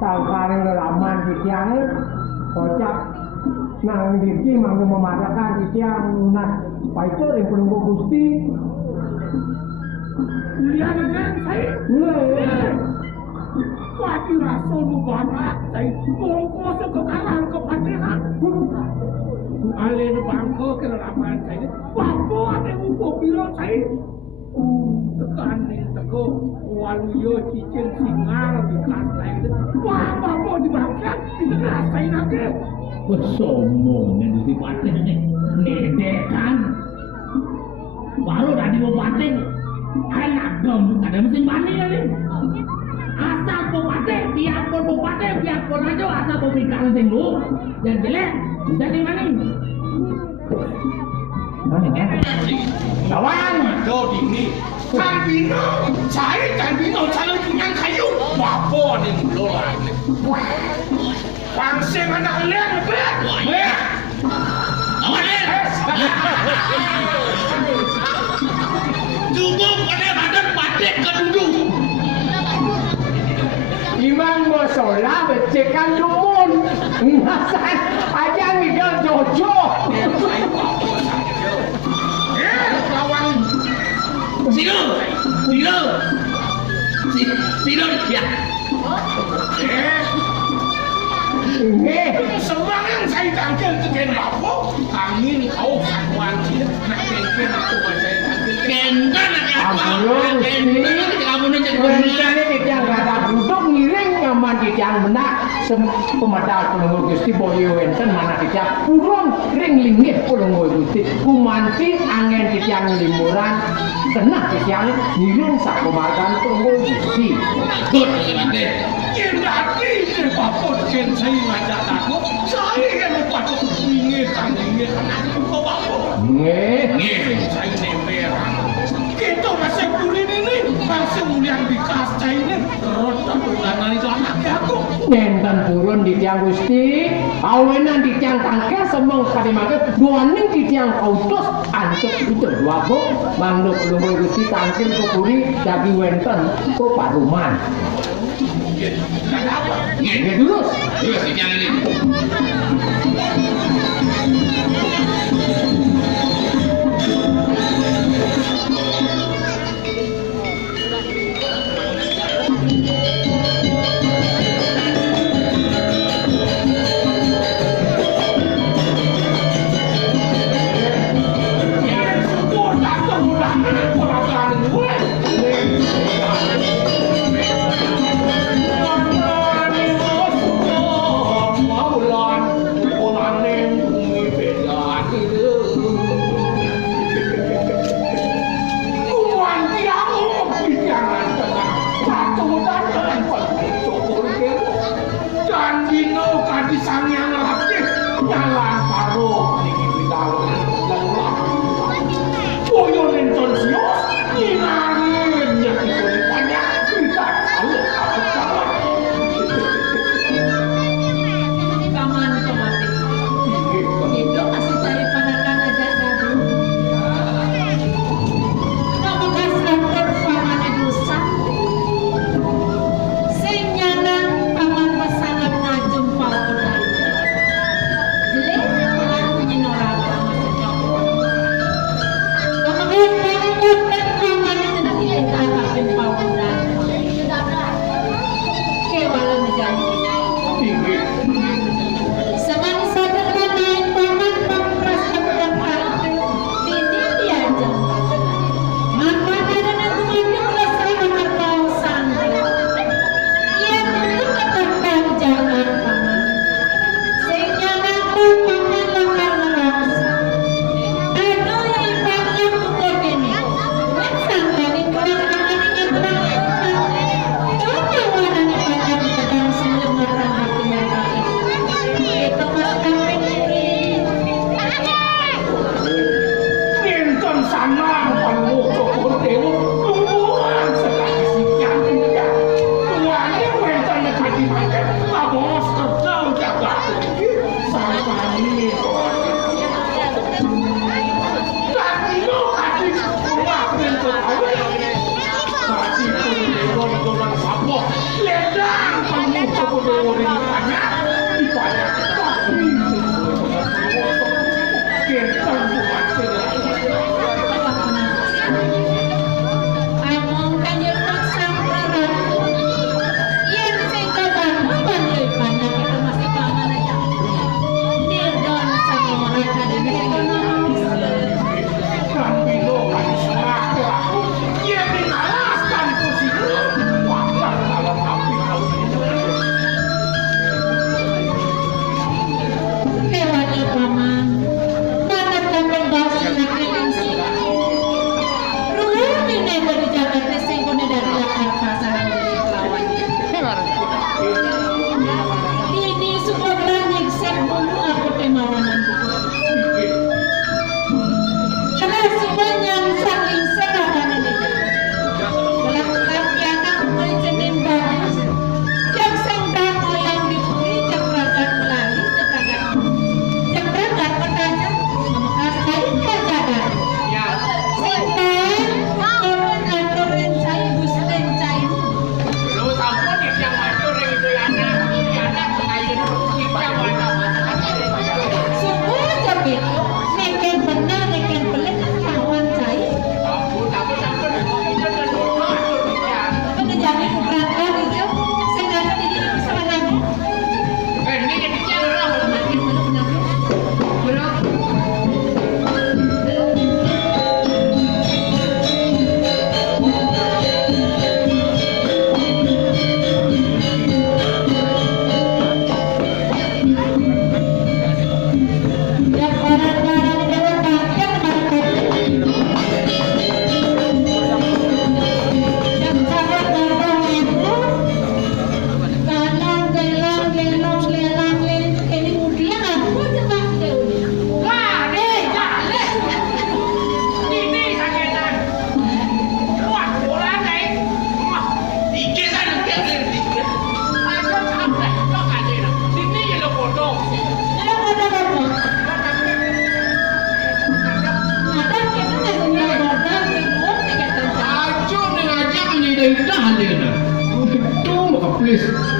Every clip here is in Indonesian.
Tangkaring lelaman titiang kocak nang diki mangga memadakan titiang lunas paicur yang penunggu Gusti. Lihat kan saya. Wadi rasa mubarak saya bongkos ke karang kepadehan. Alin bangko ke lelaman saya. Bapak ada umpuk bilang saya. Tekanin teko waluyo cicing singar di kasai itu. Wah, bapak dibangkat itu rasain aja. Sombong yang di paten ini nedekan. Baru tadi mau paten, anak gem ada mesin bani ini. Asal pepaten, biarpun pepaten, biarpun aja asal pemikiran sing lu dan jelek jadi mana? Mana kan? Lawan, do ini. Kambino, saya kambino calon punya kayu. Bapak ni mulola. Pangsing anak lihat bet. Lawan ni. Cukup pada badan patek keduduk. Imang bosola becekan dumun. Ngasan aja ngidol jojo. Lawan. Sino ya. Semua yang saya tangkap dengan bapak, kami kau kawan dia nak kengken aku saya tangkap. Kendan Ampun, kamu ni Rencana titiang rada duduk ngiring nyaman titiang benak pemedal penunggu Gusti boyo wenten mana titiang urun ring linggih penunggu Gusti kumanti angin titiang limuran kena titiang ngiring sak pemarkan penunggu Gusti. Good nanti. Kendati ni bapak ken saya ngajak aku, saya yang patut ingatkan aku kau bapak. Saya ni merah. Kita masih kulit ini, masih mulian di kasta ini, roda tulanan itu anak aku. Nenten turun di tiang Gusti, awenan di tiang tangke semang kadimake duaning di tiang autos antuk itu dua bok manuk lungo Gusti tangkil kukuri dagi wenten ko paruman. Nggih terus. Terus jangan ini. Mau lan, iblis.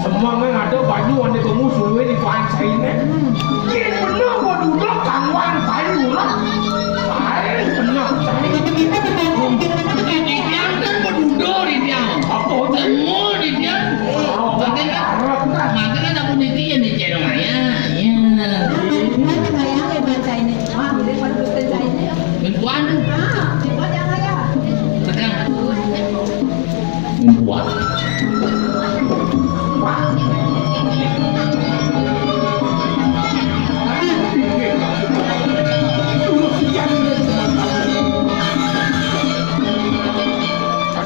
Semua ada banyu ada kamu suruh di kuan saya